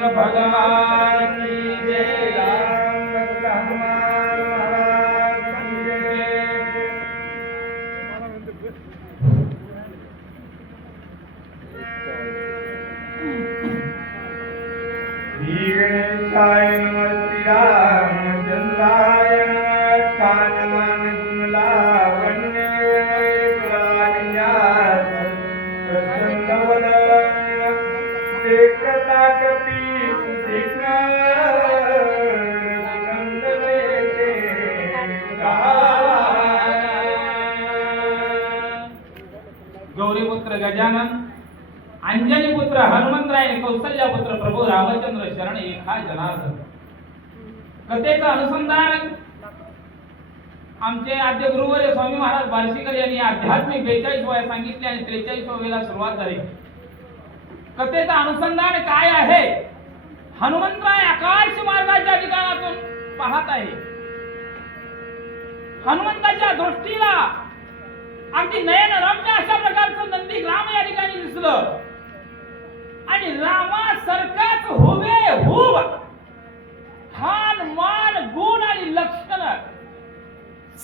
रामचंद्र भगवान की जय। राम भक्त हनुमान महाराज की जय। श्री गणेशाय नमः। श्री रामचंद्राय नमः। ठाणमान गुणलावण्य प्राज्ञात प्रसन्नवद देखता कपी सुधिक्न नंदनयते गौरीपुत्र गजानन, अंजनी पुत्र हनुमंतराय, कौसल्यापुत्र प्रभू रामचंद्र शरण एका जनार्दन. कथेचं अनुसंधान आमचे आद्य गुरुवर्य स्वामी महाराज बार्शीकर यांनी आध्यात्मिक 42 वया सांगितले आणि 43 वेळेला सुरुवात झाली. कथेचं अनुसंधान काय आहे? हनुमंतराय आकाश मार्गाच्या ठिकाणातून पाहत आहे. हनुमंताच्या दृष्टीला अगदी नयन रम्य अशा प्रकारचं नंदी ग्राम या ठिकाणी दिसलं आणि रामासारखाच हुबेहूब हान मान गुण आणि लक्षण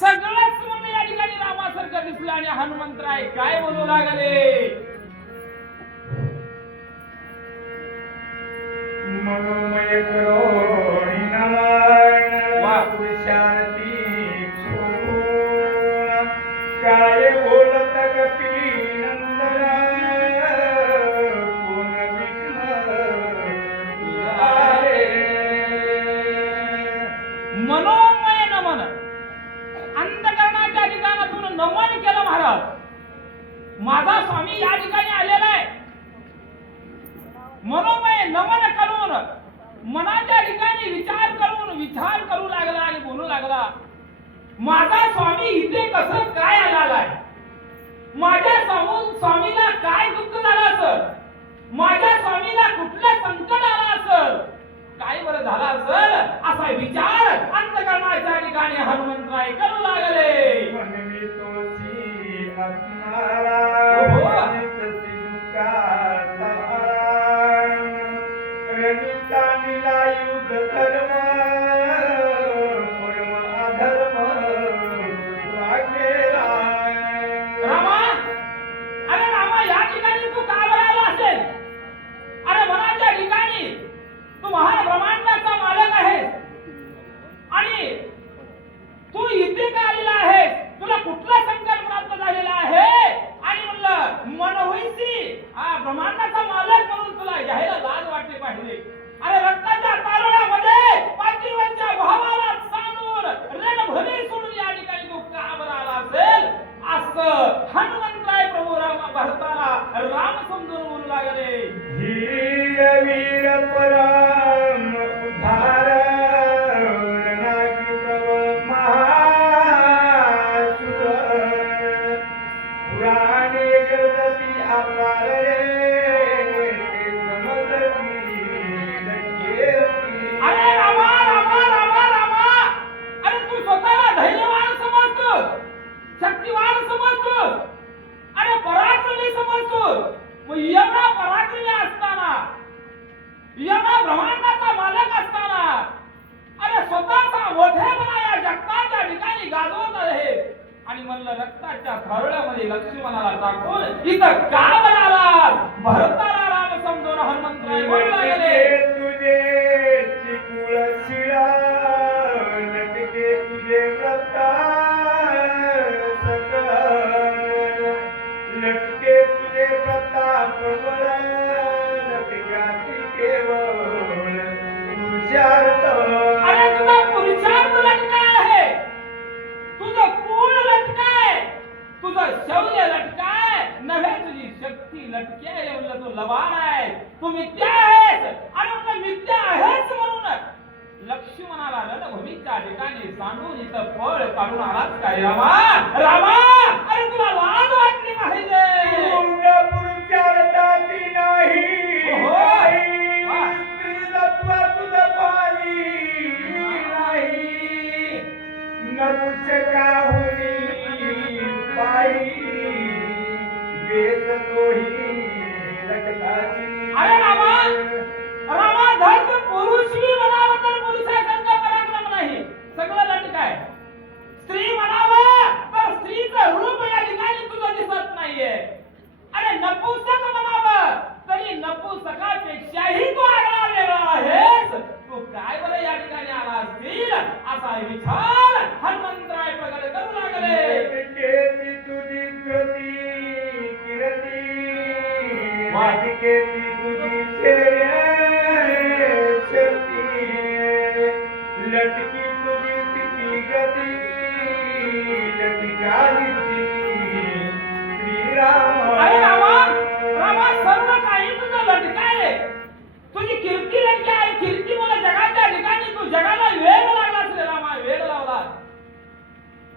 सगळंच म्हणजे या ठिकाणी रामासारखं दिसलं. आणि हनुमंतराय काय बोलू लागले? मनोमय करोणी नमन पुरुषार्थी क्षोण काय बोलत कपी नंदन कोण विघ्न तुझारे. मनोमय नमन, अंतःकरणाच्या ठिकाणातून नमन केलं महाराज. माझा स्वामी या ठिकाणी आलेला आहे. मनोमय नमन करून मनाच्या ठिकाणी विचार करू लागला आणि बोलू लागला. माझा स्वामी इथे कसं काय आलेला आहे? माझ्या स्वामीला काय दुःख झालं असेल? माझ्या स्वामीला कुठलं संकट आलं असेल? काय बरं झालं असेल असा विचार अंतःकरणाच्या ठिकाणी हनुमंतराय करू लागले. म्हणवी तुळशी आत्माला नित्यसी दुःखाचा रणिता नीला युद्ध धर्म परम अधर्म वागेला. रामा, अरे रामा, या ठिकाणी तू का बरं आला असेल? अरे मनाच्या ठिकाणी तू महाब्रह्मांडाचा मालक आहे आणि तू इथे का आलेला आहे? तुला कुठला संकट प्राप्त झालेला आहे? आणि म्हणलं मन होईसी हा ब्रह्मांडाचा मालक म्हणून तुला यायला लाज वाटली पाहिजे. अरे रक्ताच्या तारुण्यामध्ये पाठीवरच्या भावाला सांडून रणभूमी सोडून या ठिकाणी तू का बरं आला असेल? असं हनुमंतराय प्रभू भरताना राम समजून बोलू लागले. धीर वीर परम उद्धार रणागी प्रभ महाशूर पुराणे गर्दती अपार रे समजती लक्ष्यती. अरे रामा रामा रामा रामा, अरे तू स्वतःला धैर्यवान समजतो, शक्तिवान समजतो, अरे पराक्रमी समजतो. मग एवढा पराक्रमी असताना, एवढा ब्रह्मांडाचा मालक असताना, अरे स्वतःचा मोठेपणा या जगताच्या ठिकाणी गाजवत आहे आणि म्हणलं रक्ताच्या थारोळ्यामध्ये लक्ष्मणाला टाकून इथं का बनाला? भरताला राम समजून हनुमंतराय बोलू लागले. तुझे चिकुळ शिळा नटके तुझे व्रता सकळ लटके तुझे प्रताप बळ लटक्याची केवळ पुरुषार्थ. अरे तुझा पुरुषार्थ लटका आहे, तुझं कुळ लटकाय, तुझं शौर्य लटकाय, नव्हे तुझी शक्ती लटकी आहे. म्हणलं तू लबाड आहे, तू मिथ्या आहेस. आणि म्हणलं मिथ्या आहेस म्हणून लक्ष्मणाला रणभूमीच्या ठिकाणी सांडून इथं फळ काढून आलास काय रामा? रामा, अरे तुला लाज वाटली पाहिजे. पुरुषार्थाची नाही तुझं पाणी नाही नपुसका होई पायी वेद तोही लटकाची. अरे रामा, रामा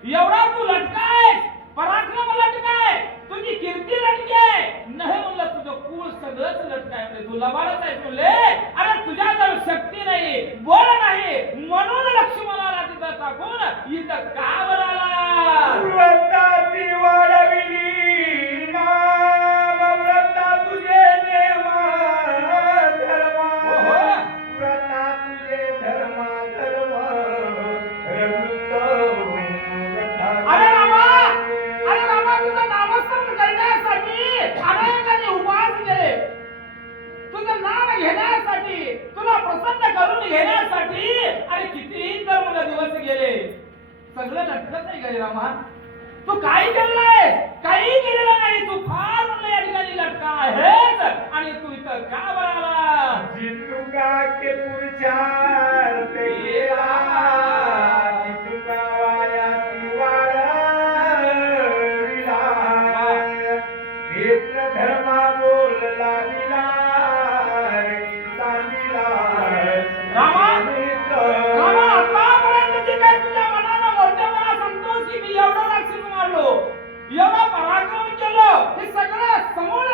एवढा तू लटकाय, पराक्रम लटकाय, तुझी कीर्ती लटके नाही म्हणलं, तुझं कुळ सगळंच लटकाय म्हणजे तू लबाडच आहे म्हणले. अरे तुझ्याजवळ शक्ती नाही, बळ नाही, म्हणून लक्ष्मणाला तिथं टाकून इथं का बरं आला? व्रताची वाढविली नाम व्रता तुझे नेम धर्म व्रता तुझे धर्म धर्म अरे रामा तुझं नामस्मरण करण्यासाठी अनेकांनी उपवास केले, तुझं नाम घेण्यासाठी, तुला प्रसन्न करून घेण्यासाठी अरे कितीही तर मला दिवस गेले, सगळं लटकत नाही का रामा? तू काही केलं नाही, काही केलेलं नाही, तू फार म्हणलं या ठिकाणी लटका आहेस आणि तू इथं का बळाला? जितुका के पुरुषार ते गेला जितुका वायाची वाढविला क्षेत्र धर्मा बोलला विला रामा आतापर्यंत जे काही तुझ्या मनाला मोठेपणा संतोष की मी एवढं राक्षस मारलो, एवढा पराक्रम केलं, हे सगळं समूळ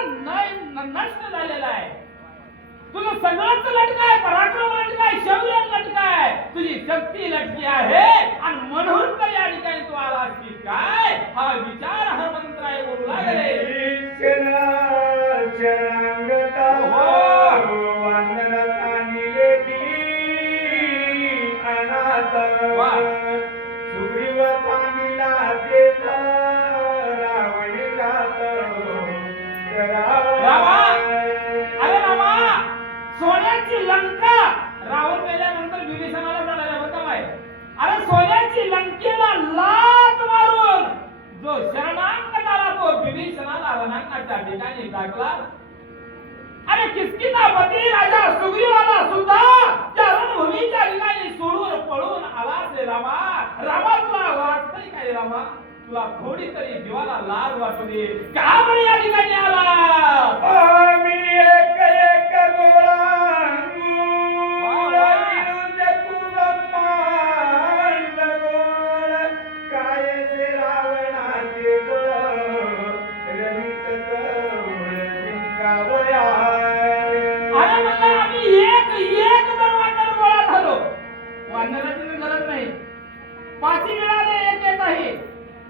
नष्ट झालेलं आहे. तुझं सगळंच लटकाय, पराक्रम लटकाय, शौर्य लटकाय, तुझी शक्ती लटकी आहे आणि म्हणून तर या ठिकाणी तू आलास की काय? हा विचार हनुमंतराय बोलू लागले. शरणागता वंदनतानी लेखी अनाथ सुग्रीव तांडिला तेथ रावणी जात रामा, अरे रामा, सोन्याची लंका रावण मेल्यानंतर विभीषणाला झालेला बदनाम आहे. अरे सोन्याची लंकेला लात मारून जो शरणागत आला तो विभीषणाला रणांगणाच्या ठिकाणी टाकला. अरे किसकिंधापती राजा सुग्रीवाला सुद्धा त्या रणभूमीच्या ठिकाणी सोडून पळून आला रे रामा. रामा तुला वाटतंय काय रामा? तुला थोडी तरी जीवाला लाज वाटू दे, का बरं या ठिकाणी आला? आम्ही एक एक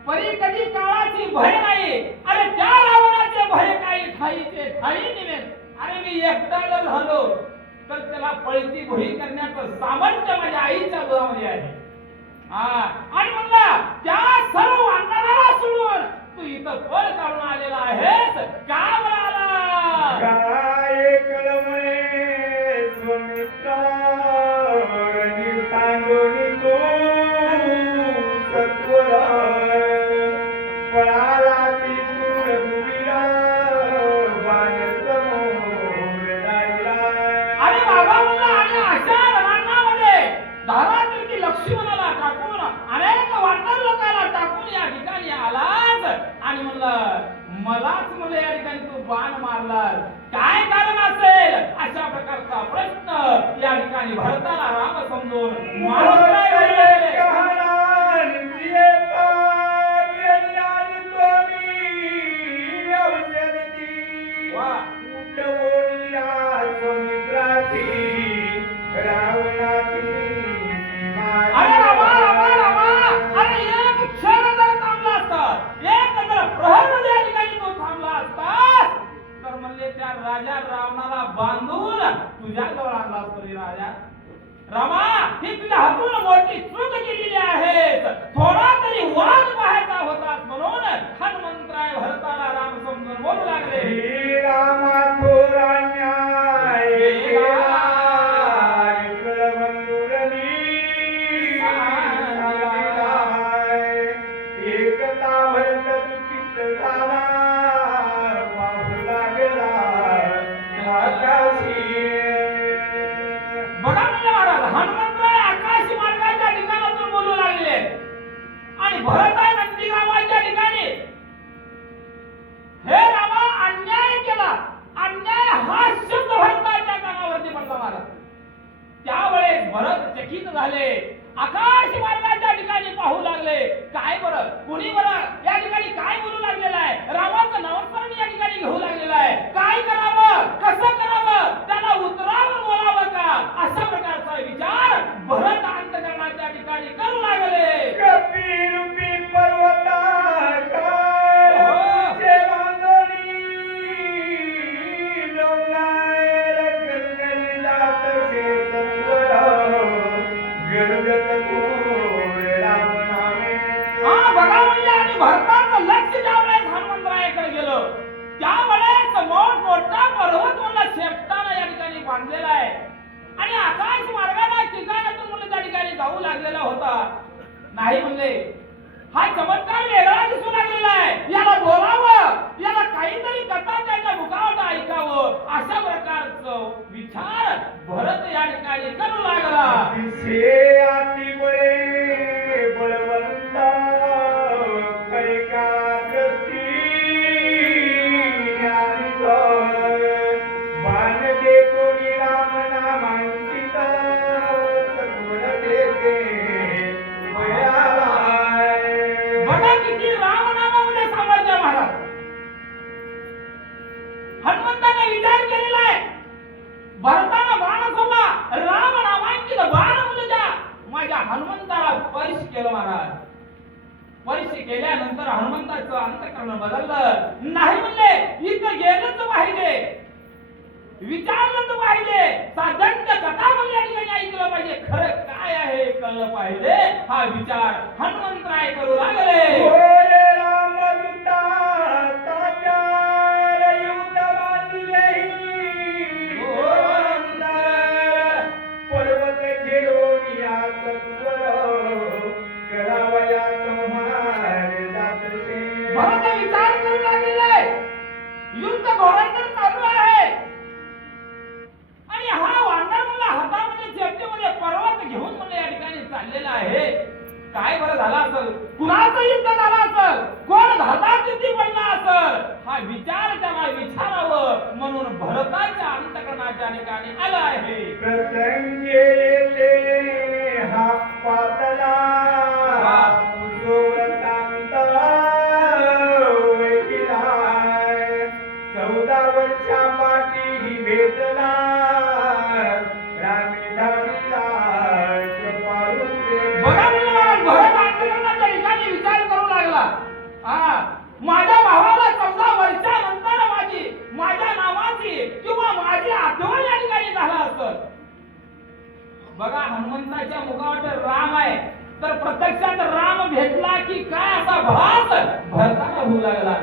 परी कधी काळाची भय नाही. अरे त्या रावणाचे भय काही ठाईचे ठाई निवेन. अरे मी एकटा जर झालो तर त्याला पळती भोई करण्याचं सामर्थ्य माझ्या आईच्या जोरामध्ये आहे. आणि म्हणला त्या सर्व वानराला सोडून तू इथं पळ काढून आलेला आहेस, का बळाला? काय कळमळे सुमित्रा रणी सांडोनी तू सत्वर पळाला ती तूर दुविरा वान समोर लागला. अरे बाबा म्हणला आणि अशा रणांगणामध्ये धारातील की लक्ष्मणाला टाकून अनेक वानर लोकांना टाकून या ठिकाणी आलास आणि म्हणलं मलाच म्हणलं या ठिकाणी तू बाण मारलास, काय कारण असेल? अशा प्रकारचा प्रश्न या ठिकाणी भरताला राम समजून अरे रामा रामा रामा, अरे एक क्षण जर थांबला असता, एक जर प्रहर या ठिकाणी तो थांबला असता तर म्हणले त्या राजा रावणाला बांधून तुझ्या जवळ आणला असतो रे राजा. रामा ही तुझ्या हातून मोठी चूक केलेली आहे, थोडा तरी वाद पाहायचा होता म्हणून हनुमंतराय भरताला राम समजून बोलू लागले. रामा थोरा न्याय केला एकता भरत दुखित झाला पाहू लागला आकाशी. बघा म्हणजे महाराज हनुमंतराय आकाशी मार्गाच्या ठिकाणातून बोलू लागले आणि भरताय नंदीग्रामाच्या ठिकाणी हे रामा अन्याय केला. अन्याय हा शब्द भरताच्या कानावरती पडला महाराज. त्यावेळेस भरत चकित झाले. आकाश मार्गाच्या ठिकाणी पाहू लागले. काय बरं कोणी बरं या ठिकाणी काय बोलू लागलेलं आहे? रामाचं नामस्मरण या ठिकाणी घेऊ लागलेलं आहे. काय करावं, कसं करावं, त्याला उतरावं बोलावं का, अशा प्रकारचा विचार भरत अंतःकरणाच्या ठिकाणी करू लागले. कपिरूपी पर्वताकार तुझे बांधणी डोंगराळ गणगणी जात से सत्वर गरुडत कोर राम नामे. हा बघा म्हणजे आणि भरताचं लक्ष ज्यावेळेस हनुमंतरायाकडे गेलं त्यावेळेस मोठा पर्वत मला शेपटानं या ठिकाणी बांधलेला आहे आणि आकाश मार्गाला ठिकाणातून म्हणून त्या ठिकाणी जाऊ लागलेला होता. नाही म्हणले हा चमत्कार वेगळा दिसू लागलेला आहे, याला बोलावं, याला काहीतरी कथा त्याच्या मुखावर ऐकावं, अशा प्रकारचं विचार भरत या ठिकाणी करू लागला. दिसे आती बळे बळवंता कैकाग्रती ज्ञानी बाण दे कोणी राम नामांकित सगुण देते वयालाय. बघा किती रामनामामध्ये सामर्थ्य महाराज. हनुमंताने विचार केलेला आहे, भरताना बाण सोडला, राम नामांकित बाण म्हणून द्या. माझ्या हनुमंताला स्पर्श केलं महाराज. स्पर्श केल्यानंतर हनुमंताचं अंतःकरण बदललं. नाही म्हणले इथं गेलंच पाहिजे, विचारलंच पाहिजे, साधंत कथा म्हणल्या ठिकाणी ऐकलं पाहिजे, खरं काय आहे कळलं पाहिजे, हा विचार हनुमंतराय करू लागले. होय रामदूता ताचार युद्ध बांधिलेही पर्वत घेऊन या सत्वर करावया संहार जातसे. भरत विचार करू लागलेला आहे, युद्ध घोरंदर चालू आहे आणि हा वानर मला हातामध्ये चेपटीमध्ये पर्वत घेऊन मला या ठिकाणी चाललेला आहे. काय बरं झालं असेल, कुणाचं युद्ध झालं असेल, कोण धाता किती पडला असेल, हा विचार त्याला विचारावं म्हणून भरताच्या अंतःकरणाच्या ठिकाणी आला आहे. प्रसंगे येते हा पातला सुव्रतांत वैकिलाय. 14 वर्षा पाठी भेटला रामी धावीला कृपाळू. बघा म्हणून भरत अंतःकरणाच्या ठिकाणी विचार करू लागला. हा माझ्या भावाला 14 वर्षानंतर माझ्या नावाची किंवा माझी आठवण या ठिकाणी झाला असत. बघा हनुमंताच्या मुखावर राम आहे तर प्रत्यक्षात राम भेटला की काय असा भास भरताना होऊ लागला.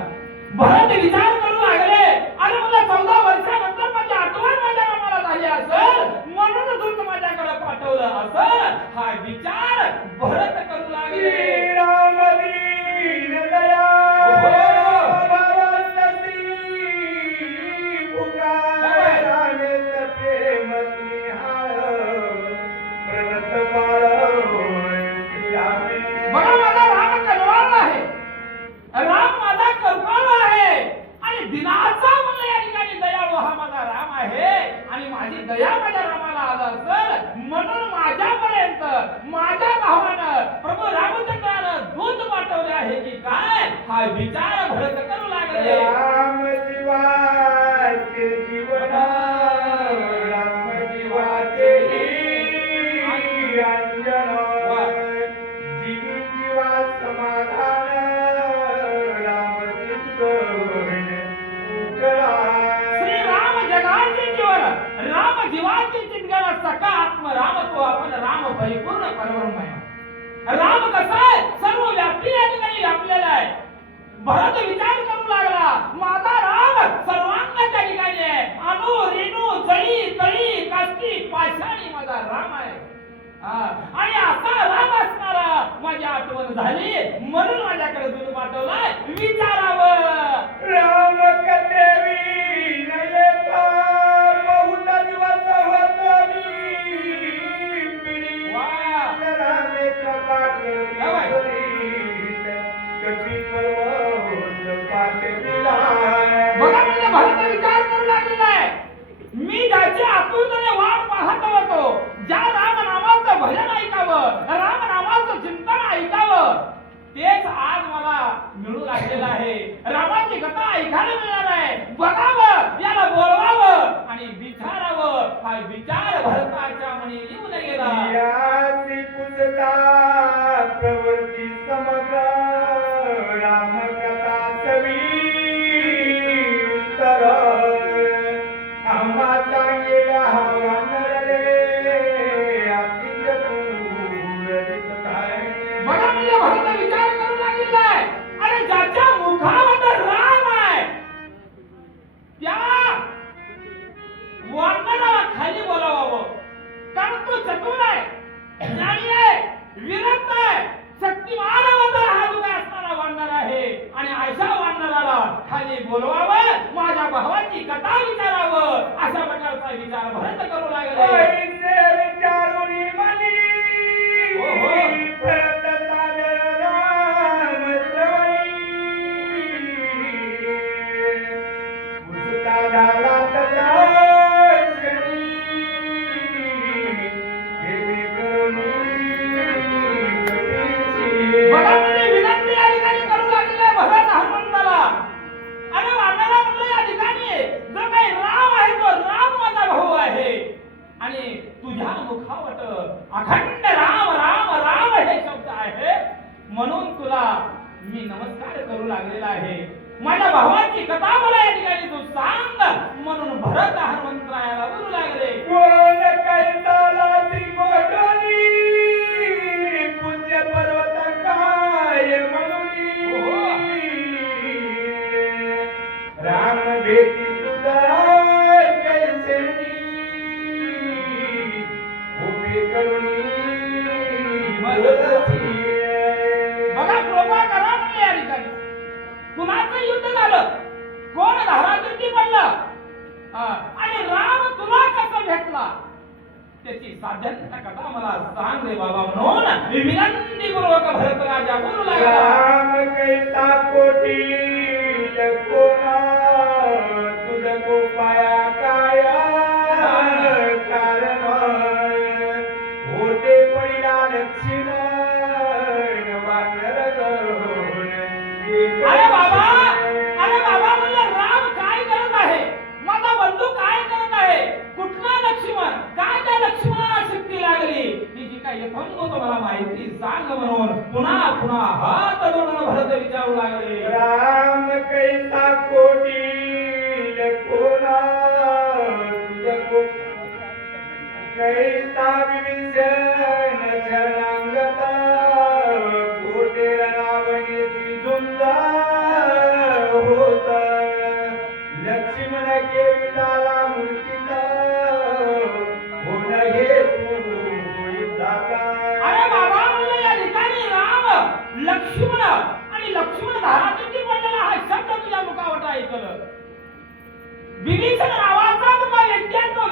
भरत विचार करू लागले, अरे मला 14 वर्षानंतर माझी आठवण माझ्या नावाला झाली असेल म्हणून दूत माझ्याकडे पाठवलं असेल, हा विचार भरत करू लागले. श्रीराम दीन दयाळ भवंती पुकाराने प्रेम स्नेहाळ प्रणत बाळ श्रीरामे. बघा माझा राम कनवाळा आहे, राम माझा कृपाळू आहे आणि दिनाचा म्हणलं या ठिकाणी दयाळू हा माझा राम आहे आणि माझी दया माझ्या रामाला आला असेल म्हणून माझ्यापर्यंत माझ्या भावानं प्रभू रामचंद्रानं दूत पाठवले आहे की काय, हा विचार भरत करू लागले. राम जीवाचे जीवन राम जीवाचे अंजन जीवी जीवा समाधान राम श्री राम जगाचे जीवन, राम जीवाचे चिंतन, सखा आत्म राम तो आपण राम परिपूर्ण परब्रह्म. राम कसा आहे, सर्व व्यापी या ठिकाणी व्यापलेला आहे. भरत विचार करू लागला, माझा राम सर्वांगाच्या ठिकाणी आहे, अणु रेणू जळी तळी काष्टी पाषाणी माझा राम आहे. आणि असा राम असणारा माझी आठवण झाली म्हणून माझ्याकडे दूत पाठवलाय, विचारावं. राम कदेवी नयता बहुत दिवस होतो पिढी रामे कपाट कधी पर्वत पाठविला. बघा म्हणजे भरत विचार करू लागलेला आहे, मी ज्याची आतुरतेने वाट पाहत होतो, ज्या राम नामाचं भजन ऐकावं, राम नामाचं चिंतन ऐकावं, लागलेला आहे. रामाची कथा ऐकायला मिळणार आहे. बघावं, याला बोलवावं आणि विचारावं. हा विचार भरताच्या मनी येऊन गेला. यासी पुसता प्रवृत्ती समग्र रामकथा सविस्तर आम्हा सांगेला वानर रे अति चतुर दिसत आहे. बघा म्हणजे भरत विचार करू लागलेला आहे. आणि ज्याच्या मुखावर राम आहे त्या वानराला खाली बोलावावं. कारण तो चतुर आहे, ज्ञानी आहे, वीरत्व आहे, शक्तिमान हा जो काय असणारा वानर आहे. आणि अशा वानराला खाली बोलवावं, माझ्या भावाची कथा विचारावं, अशा प्रकारचा विचार भरत करू लागले. ऐसे विचारुनी मनी हो, हो. भरत सादर राम श्रवणी पुसता झाला तथा क्षणी देवी करुणी बघा म्हणजे विनंती या ठिकाणी करू लागलेला आहे भरत हनुमंताला. आणि वानराला म्हणलं या ठिकाणी जो काही राम आहे तो राम माझा भाऊ आहे. आणि तुझ्या मुखावट अखंड राम राम राम हे शब्द आहे, म्हणून तुला मी नमस्कार करू लागलेला आहे. माझ्या भावाची कथा मला या ठिकाणी तू सांग, म्हणून भरत हनुमंतरायाला बोलू लागले. कोण कैताला त्रिकोटनी पूज्य पर्वत काय म्हणून राम भेटी तुझा कैसेनी उभी करुणी मदती बघा कृपा करा म्हणले या ठिकाणी. कुणाचं युद्ध झालं, कोण धारातीर्थी पडलं, आणि राम तुला कसं भेटला त्याची साध्यंत कथा मला सांग रे बाबा, म्हणून विनंतीपूर्वक भरत राजा बोलू लागला. राम कैसा कोटी कोणा तुझ गोपाया काया कारण होते पडिला लक्ष्मण वानर अरे बाबा म्हणलं राम काय करत आहे, माझा बंधू काय करत आहे, कुठला लक्ष्मण, काय त्या लक्ष्मणाला शक्ती लागली, ही जी काय यथंग होतं मला माहिती सांग, म्हणून पुन्हा पुन्हा हात जोडून भरत विचारू लागले. राम कैसा कोटी कोणा तुझ कैसा विभीषण शरणांगता कोटे रावणी झुंजा होत लक्ष्मण केविताला मूर्तीत होण हे तू युद्धाचा. अरे बाबा म्हणलं या ठिकाणी राम लक्ष्मण आणि लक्ष्मण धारातीर्थी पडलेला हा शब्द तुझ्या मुखावर ऐकलं. विभीषण नावाचा तुझा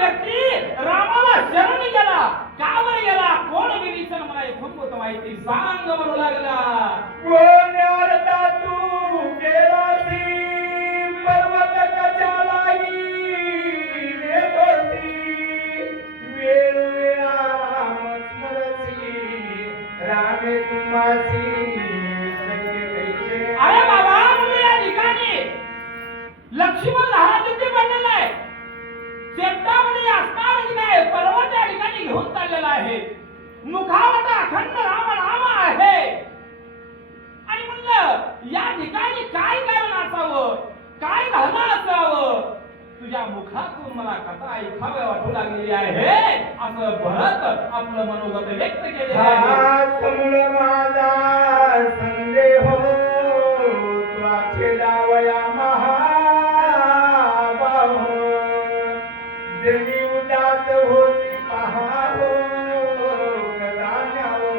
व्यक्ती रामाला शरण गेला, का बरं गेला, कोण विभीषण मला इथून होत माहिती सांग म्हणू लागला. कोण अर्धा तू केलासी पर्वत कचालाई नेतोसी वेळोवेळा राम स्मरसी रामे तुम्हासी सत्य कैसे. अरे बाबा म्हणजे या ठिकाणी लक्ष्मण धारातीर्थी पडलेला आहे, शेतामध्ये असणार की काय पर्वत या ठिकाणी घेऊन चाललेला आहे, मुखावट अखंड राम राम आहे. आणि म्हणलं या ठिकाणी काय कारण असावं, काय घालणं असावं, तुझ्या मुखातून मला कथा ऐकाव्या वाटू लागलेली आहे, असं भरत आपलं मनोगत व्यक्त केलेलं आहे. हा समूळ माझा संदेह तुला छेदावया महाबाहो जणी उदास होती पहावो कदान्यावो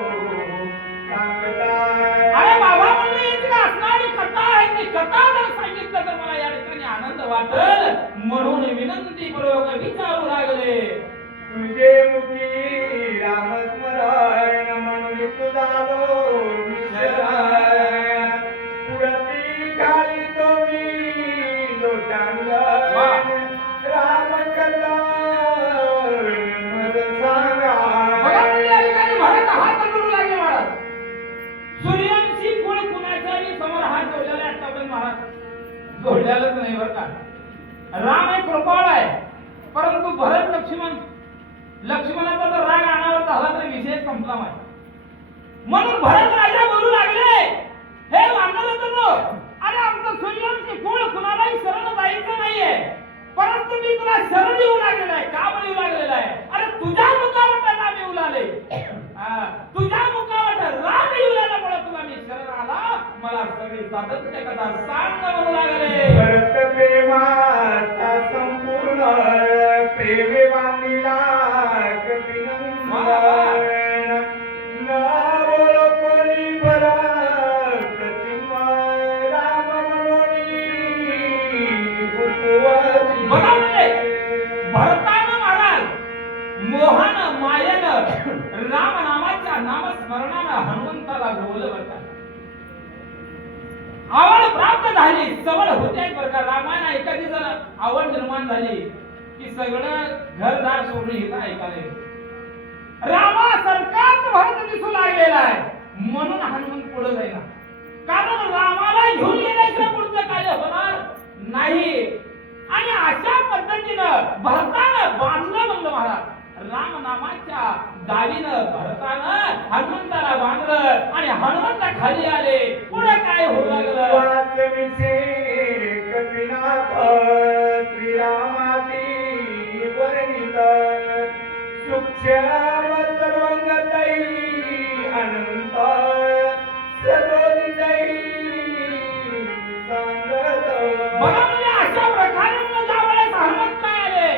सांगताय. अरे बाबा म्हणले इतकी असणारी कथा आहे, ती कथा जर सांगितलं तर मला या ठिकाणी आनंद वाटेल, म्हणून विनंतीपूर्वक विचारू लागले. तुझे मुखी रामस्मरण म्हणून तुझालो विसराय पुढती खाली तो मी लोटांग राम कथा मद सांगा. बघा म्हणजे या ठिकाणी भरत हात जोडू लागले महाराज. सूर्यवंशी कुळ कुणाच्याही समोर हात जोडलेला बरं का. राम एक कृपाळ आहे, परंतु भरत लक्ष्मणाचा जर राग अनावर झाला तर विषय संपला नाही. म्हणून भरत राजा बोलू लागले, हे वानरतनो, अरे आमचं सूर्यवंशी कुळ कुणालाही शरण जायचं नाहीये, परंतु मी तुला शरण येऊ लागलेला आहे. का बरं येऊ लागलेला आहे? अरे तुझ्या मुखावट राम येऊ लागले, तुझ्या मुखावट राम येऊ लागल्यामुळे तुला मी शरण आला. मला सगळी स्वातंत्र्य कथा सांग म्हणू लागले. भरत प्रेमाचा संपूर्ण प्रेमे बांधिला कपिनंदन. न बोलो कोणी भरत चिन्मय राम मनोनी कुतुहली. बघा म्हणजे भरतानं महाराज मोहन मायन राम नामाच्या नामस्मरणानं हनुमंताला बोललं बरं का. आवड प्राप्त झाली, सवड होते बरं का. रामायण ऐकायची जर आवड निर्माण झाली की सगळं घरदार सोडून इथं ऐकायला. रामा सरकारच भरत दिसू लागलेला आहे, म्हणून हनुमंत पुढे जाईना. कारण रामाला घेऊन येण्याच्या पुढचं कार्य होणार नाही. आणि अशा पद्धतीनं भरतानं बांधलं म्हणलं महाराज. राम नामाच्या दावीनं भरतानं हनुमंताला बांधलं आणि हनुमंत खाली आले. पुढे काय होऊ लागलं? कपिनाथ श्रीरामाती वर्णित सूक्ष्म सर्वंगतै अनंत सदोदितै संगत. बघा म्हणजे अशा प्रकारे ज्यावेळेस हनुमंत काय आले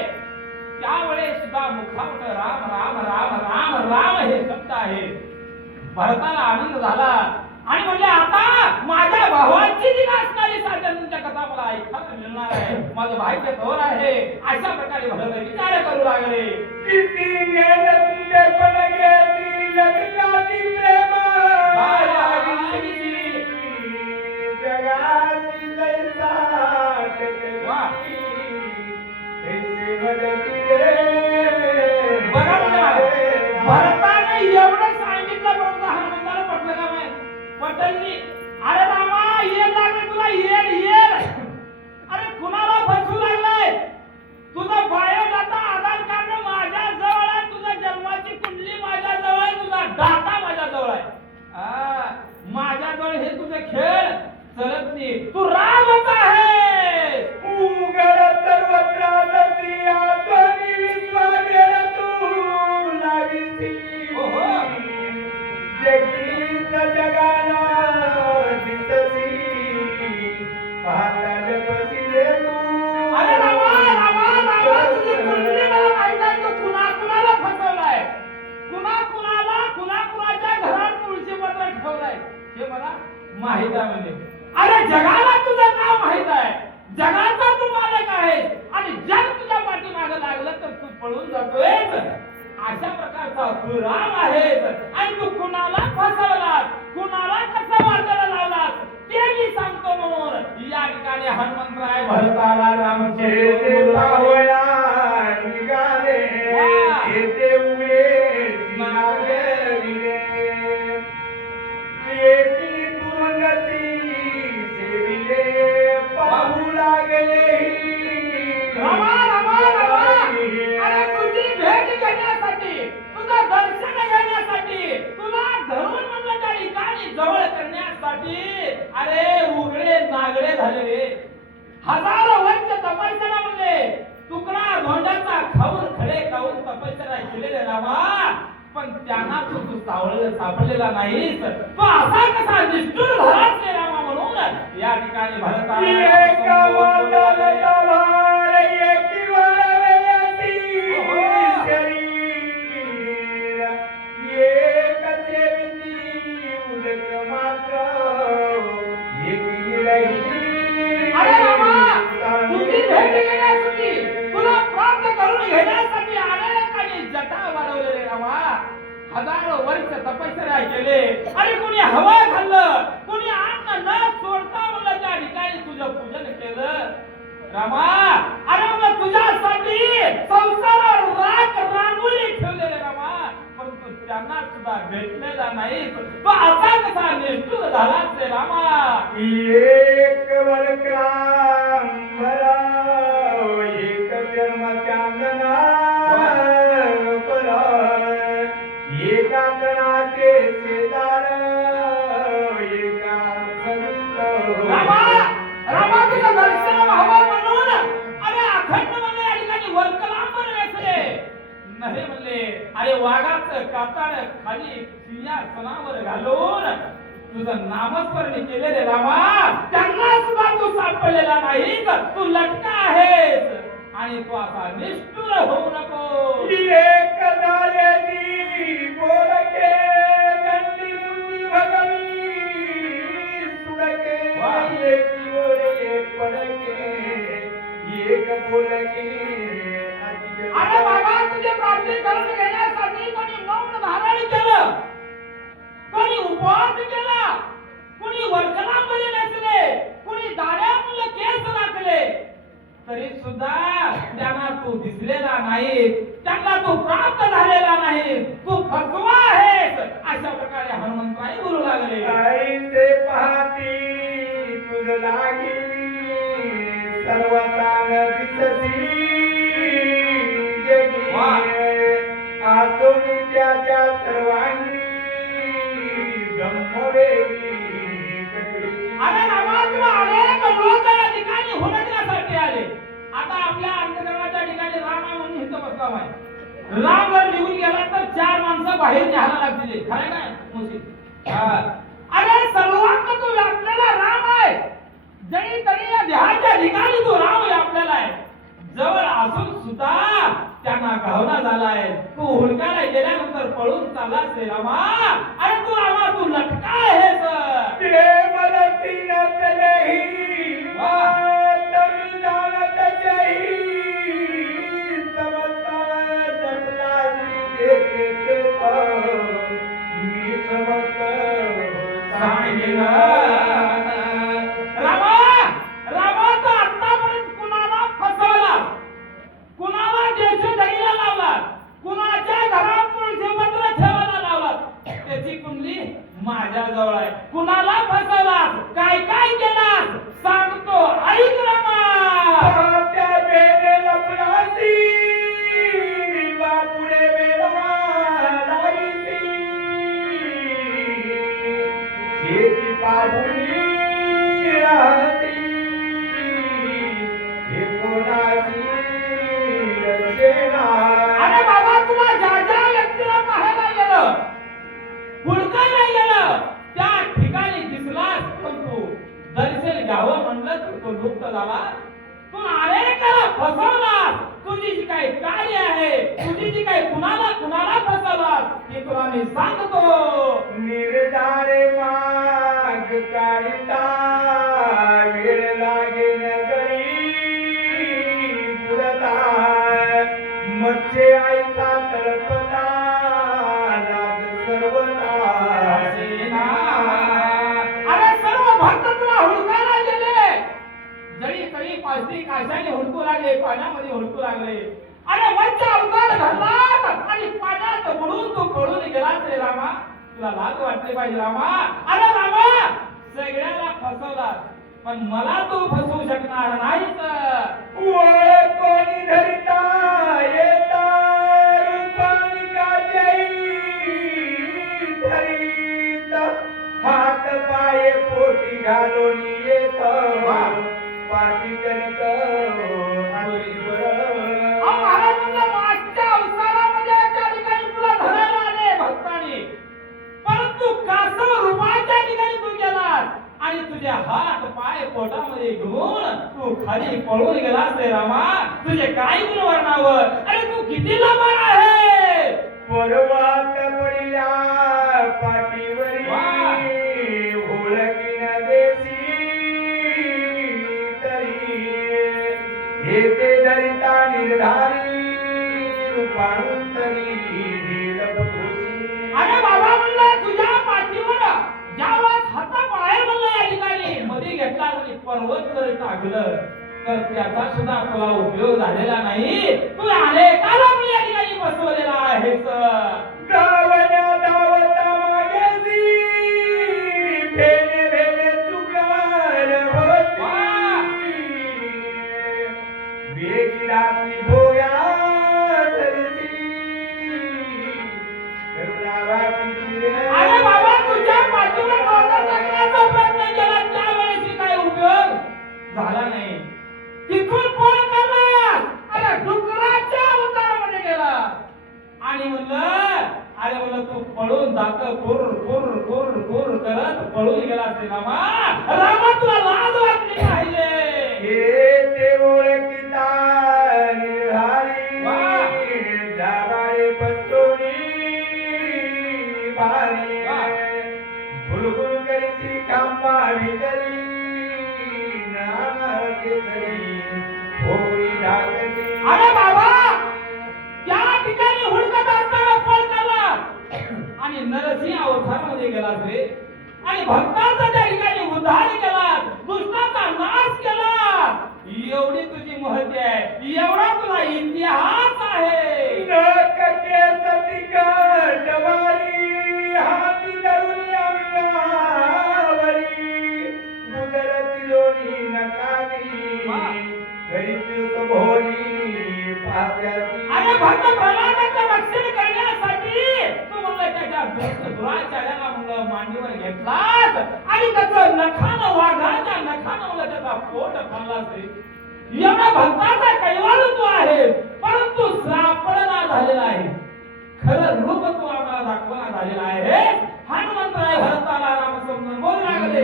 त्यावेळेस सुद्धा मुखावट राम राम राम राम राम हे शब्द आहे. भरताला आनंद झाला आणि म्हणजे आता माझ्या भावाची जी असणारी साधनांच्या कथा मला ऐकायला मिळणार आहे, माझं भाग्य थोर आहे. अशा प्रकारे भरत विचार करू लागले. किती गेले तुझे पण गेली जगताची प्रेम जगाची दैसाट केली ऐसे मदती रे. बघा भरताने एवढं सांगितलं परंतु हनुमंताला पटलं का नाही? पटली. अरे रामा येड लागले तुला, येड येड. अरे कुणाला फसवू लागलाय? तुझा बायोडाटा आधार कार्ड माझ्या जवळ आहे, तुझ्या जन्माची कुंडली माझ्या जवळ आहे, तुझा डाटा माझ्या जवळ आहे. माझ्या जवळ हे तुझे खेळ चलत नाही. तू रामच आहे. उघड सर्वत्र दसी आतोनी विश्वास तू लागिसी. जगीच जगाना दिससी पाहता जपसी रे तू. अरे रामा रामा रामा तुझी कुंडली मला माहित आहे. तू कुणाला फसवलाय, कुणाच्या घरात तुळशी पत्र ठेवलाय हे मला माहित आहे. म्हणजे अरे जगाला तुझं नाव माहित आहे, जगाचा तू मालक आहे आणि जग तुझ्या पाठीमागे लागलं तर तू पळून जातोय. अशा प्रकारचा तू राम आहेस आणि तू कुणाला फसवलास, कुणाला कसं वाटायला लावलास ते मी सांगतो. म्हणून या ठिकाणी हनुमंतराय भरताला रामचे पावया निघाले येते उघडे नागे विले. येती तुरुंगती सेविले पाहू लागले. रामा रामा रामा अरे तुझी भेट घेण्यासाठी, तुझं दर्शन घेण्यासाठी, तुला धरून म्हणलं त्या ठिकाणी जवळ करण्यासाठी अरे उघडे नागडे झाले रे. हजारो वर्ष तपस्या म्हणले, तुकडा धोंडाचा खाऊन खडे खाऊन तपस्या केलेले रामा, पण त्यांना तू सापडलेला नाहीस. तो असा कसा निष्ठुर झालास रे रामा. म्हणून या ठिकाणी भरताला अरे रामा तुझी भेट घेण्यासाठी, तुला प्राप्त करून घेण्यासाठी अनेकांनी जटा वाढवलेले रामा. हजारो वर्ष तपस्या केले आणि कुणी हवा खाल्लं, कुणी अन्न न सोडता मला त्या ठिकाणी तुझं पूजन केलं रामा. अरे मग तुझ्यासाठी संसारावर राख रांगोळी ठेवलेले रामा, पण परंतु त्यांना सुद्धा भेटलेला नाही. तो आता कसा निष्ठुर झालाच रे रामा. एक वरक्रांबरा एक जन्म चांदना परा एका कणाचे शेजार एका रामा रामा तुझं दर्शन व्हावं म्हणून अरे अखंड म्हणले या ठिकाणी वरकलांबर वेचले नाही म्हणले. अरे वाघाचं कातड खाली सिंहासनावर घालून तुझं नामस्मरण केले रे रामा. त्यांना सुद्धा तू सापडलेला नाही. तू लटका आहेस आणि तू आता निष्ठुर होऊ नको. एक झालेली बोलके गंडी मुंडी भगवी सुडके एकी ओढे पडके एक बोलके अरे बाबा तुझे प्राप्ती करून घेण्यासाठी कोणी मौन धारण केलं, कोणी उपवास केला, कोणी वर्कलांबरी नेसले, कोणी दाढ्या मुलं केस राखले, तरी सुद्धा त्यांना तू दिसलेला नाही, त्यांना तू प्राप्त झालेला नाही. तू फसवा आहेस अशा प्रकारे हनुमंतराय बोलू लागले. आई ते पाहती तुझ लागी सर्वतान दिसती जगी आतोनी त्याच्या सर्वांगी ब्रह्मवेदी. अरे रामा तुला अनेक लोक या ठिकाणी हुडकण्यासाठी आले. आता आपल्या अंतर्गताच्या ठिकाणी राम आहे म्हणून इथं बसला आहे. राम जर निघून गेला तर 4 माणसं बाहेर न्यायला लागतील. खरं काय मुशी? अरे सर्वांना तू व्यापलेला राम आहे. जरी तरी या देहाच्या ठिकाणी तू राम व्यापलेला आहे. जवळ असून सुद्धा त्यांना घावना झालाय. तू हुडकायला गेल्यानंतर पळून चाललास रे रामा. अरे तू रामा तू लटका आहेस. ते मदती नसलेही तमी जाणत जही समजता जमलासी देते ते मी समजत सांगेन रामा रामा तू आतापर्यंत कुणाला फसवला, कुणाला देशदरीला लावला, कुणाच्या घरात तुळशीपत्र ठेवायला लावला. त्याची कुंडली माझ्या जवळ आहे. कुणाला फसवलास, काय काय केलास सांगतो ऐक रामा. त्या बेने लपलासी बापुडे वेळा लाईसी शेती पाहुणी राहती हे कोणाची रचना. अरे बाबा तुला ज्या ज्या व्यक्तीला पाहायला गेलं, हुडकायला गेलं, त्या ठिकाणी दिसलास, पण तू दर्शन घ्यावं म्हणलं तर तो लुप्त झाला. तू अनेकाला फसवलास. तुझी जी काही कार्य आहे, तुझी जी काही कुणाला कुणाला फसवलास हे तुला मी सांगतो. निर्धारे माग काढता वेळ लागे नगरी पुरता मच्छे आईचा तळपता लाग सर्वता. अरे सर्व भक्त तुला हुडकायला गेले. जरी तरी पाचरी काशाने हुडकू लागले, पाण्यामध्ये हुडकू लागले. अरे वरचा अवतार धरला आणि पाण्यात बुडून तू पळून गेलास रे रामा. तुला लाज वाटली पाहिजे रामा. अरे रामा सगळ्याला फसवला, पण मला तू फसवू शकणार नाहीस. ओळख कोणी धरिता येता रूपानी काजई धरीत हात पाय पोटी घालून येत पाठी करीत महाराज म्हणलं मागच्या अवतारामध्ये त्या ठिकाणी तुला धरायला आले भक्तांनी, परंतु कासव रूपाच्या ठिकाणी तू गेलास आणि तुझे हात पाय पोटामध्ये घेऊन तू खाली पळून गेलास रे रामा. तुझे काय गुण वर्णावं. अरे तू किती लबाड आहे. पर्वत पडिया पाठीवरी होळकीन देसी तरी हे ते धरिता निर्धारी रूपांतरी अरे बाबा म्हणलं तुझ्या पाठीवर ज्यावेळेस हाता पाय म्हणलं या ठिकाणी मध्ये घेतला आणि पर्वत जर टाकलं तर त्याचा सुद्धा तुला उपयोग झालेला नाही. तू अनेकाला या ठिकाणी बसवलेला आहेस. गाव अरे बाबा तुझ्या पाठीवर डोकं टाकण्याचा प्रयत्न केला त्यावेळेस काय उपयोग झाला नाही. तिथून पळ करला अरे डुकराच्या अवतारामध्ये गेला आणि म्हणलं तू पळून जात कुर कुर कुर कुर करत पळून गेला रामा. रामा तुला लाज वाटली पाहिजे. हे ते ओळखीता निहारी जाबाळे पत्तोरी भारी भुलभुल करीची कांबा भितरी नाना केसरी होळी ढाकली. अरे बाबा त्या ठिकाणी हुडकत असताना पळ करला आणि नरसिंह अवतारामध्ये गेला रे आणि भक्तांचा त्या ठिकाणी उद्धार केला, दुष्टाचा नाश केला. एवढी तुझी महती आहे, एवढा तुला इतिहास आहे. हाती धरून अंगावरी उदरती लोणी नकावी घरीच भोरी पाहत्याची. अरे भक्त प्रल्हादाचं रक्षण करण्यासाठी तू म्हणलं त्याच्या दुराचार्याला म्हणलं मांडीवर घेतलास आणि त्याचं नखानं वाघाच्या नखानं म्हणलं त्याचा पोट खाल्लास रे. एवढा भक्ताचा कैवार आहे, परंतु सापडना झालेला आहे. खरं रूप तू आम्हाला दाखवला झालेला आहे. हनुमंतराय भरताला राम समजून बोलू लागले.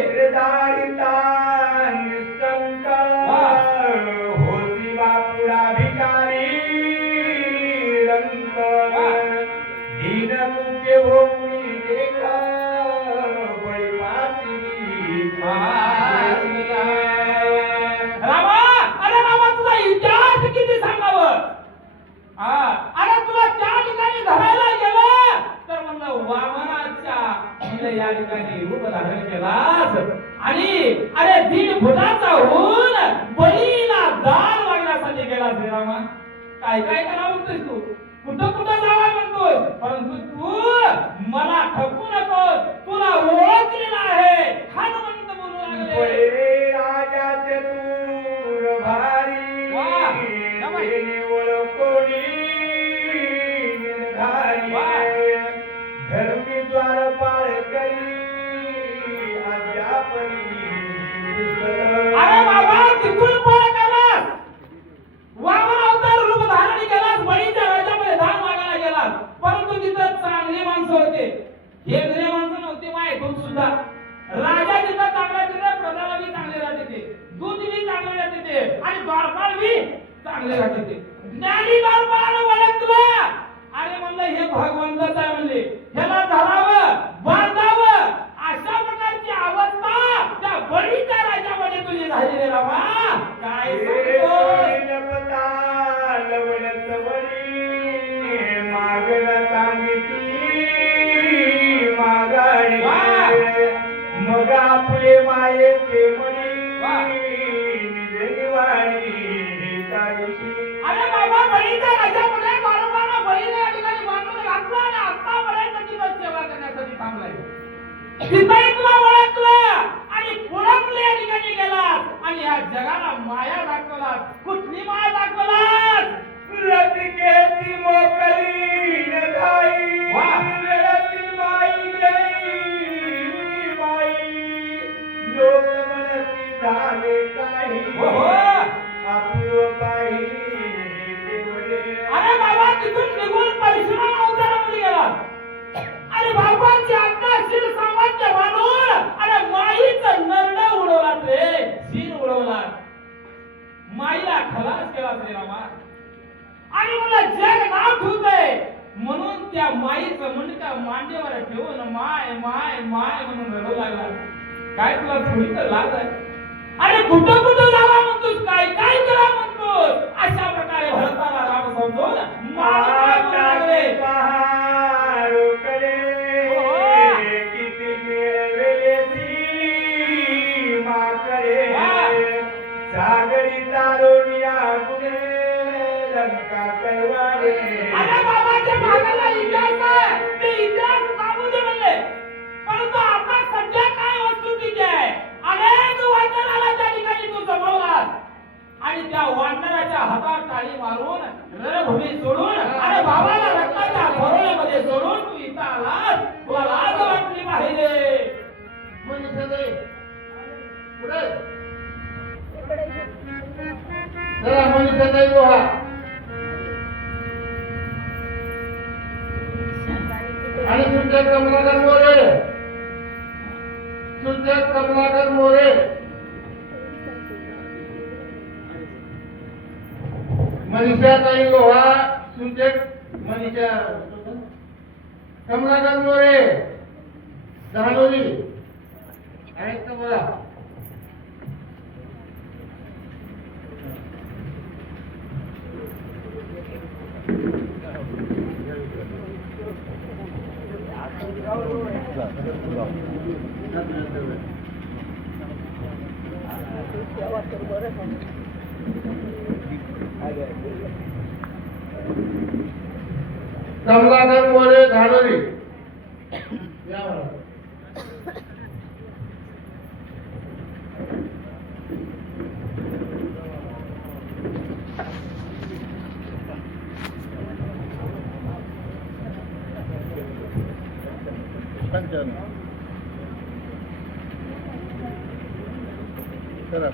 होती बापुरा भिकारी रंग दीन मुके होऊनी देखा बळी पासी रामा. अरे रामा तुझा इतिहास किती सांगावं. अरे तुला त्या ठिकाणी धरायला गेलं तर म्हणलं वामनाच्या म्हणलं या ठिकाणी रूप धारण केलास आणि अरे 1.5 फुटाचा होऊन बळीला दान मागण्यासाठी गेला श्रीरामा. काय काय करा म्हणतोस तू, कुठं कुठं जावा म्हणतोय, परंतु तू मला ठकू नकोस, तुला ओळखलेला आहे. हनुमंत बोलू लागले. राजाचे तूर भारी ओळखोनी निर्धारी धर्मी द्वारपाळ करी अद्यापरी. अरे बाबा तिथून पळ केलास, वामन अवतार रूप धारण केलास, बळीच्या राज्यामध्ये दान मागायला गेलास, परंतु तिथं चांगली माणसं होते, हे गरे माणसं नव्हते. माहिती सुद्धा राजा जिथं चांगला तिथं प्रजाला बी चांगले राहते ते, दूध बी चांगले राहते ते आणि द्वारपाळ बी चांगले राहते ते. ज्ञानी द्वारपाळाला ओळखलं. अरे म्हणलं हे भगवंतच आहे म्हणले, ह्याला धरावं बांधावं. अशा प्रकारची अवस्था त्या बळीच्या राज्यामध्ये तुझी झाली रे रामा. काय मागणं सांगितली मागाडी मग आपले मायेचे मनी निजवाडी. अरे बाबा बळीच्या राज्यामध्ये बाळोबाला बळीला या ठिकाणी बांधून घातलं आणि आतापर्यंत तिथं सेवा करण्यासाठी थांबलाय. तिथंही तुला ओळखलं आणि पुढे या ठिकाणी गेलास आणि या जगाला माया दाखवलास. कुठली माया दाखवलास. रतिकेची मोकळी नधाई रती माई गेली माई लोक म्हणती झाले काही अपूर्व काही. अरे बाबा तिथून निघून परशुराम अवतारामध्ये गेला. अरे बाबांची आज्ञाशील सामान्य मानून अरे माईचं नरड उडवला रे, सीन उडवला, माईला खलास केला रे रामा. आणि मला जग नाव ठेवतंय म्हणून त्या माईचं मुंडका मांडीवर ठेवून माय माय माय म्हणून रडू लागला. काय तुला थोडी तर लाज आहे. अरे कुठं कुठं जावा म्हणतोस, काय काय करा म्हणतोस. अशा प्रकारे भरताला राम समजून लागले. पहारोकडे किती मिळवेली माकडे सागरी तारोनिया गुणे लंका करवाडे. अरे बाबाच्या भागाला इतिहास आहे, ते इतिहास सांगू दे म्हणले, परंतु आता सध्या काय वस्तुस्थिती आहे. अनेक वानराला त्या ठिकाणी तू जमवलास आणि त्या वानराच्या हातात टाळी मारून रणभूमी सोडून अरे बाबाला रक्ताच्या पुढे चला मनीषाताई लोहा आणि सुचक कमलाकर मोरे सुचक कमलाकर मोरे मनीषाताई लोहा सुचक मनीषा कमलाकर मोरे धानोरी आहेत का बोला कमलाकर मोरे धानोरी या बरं. चला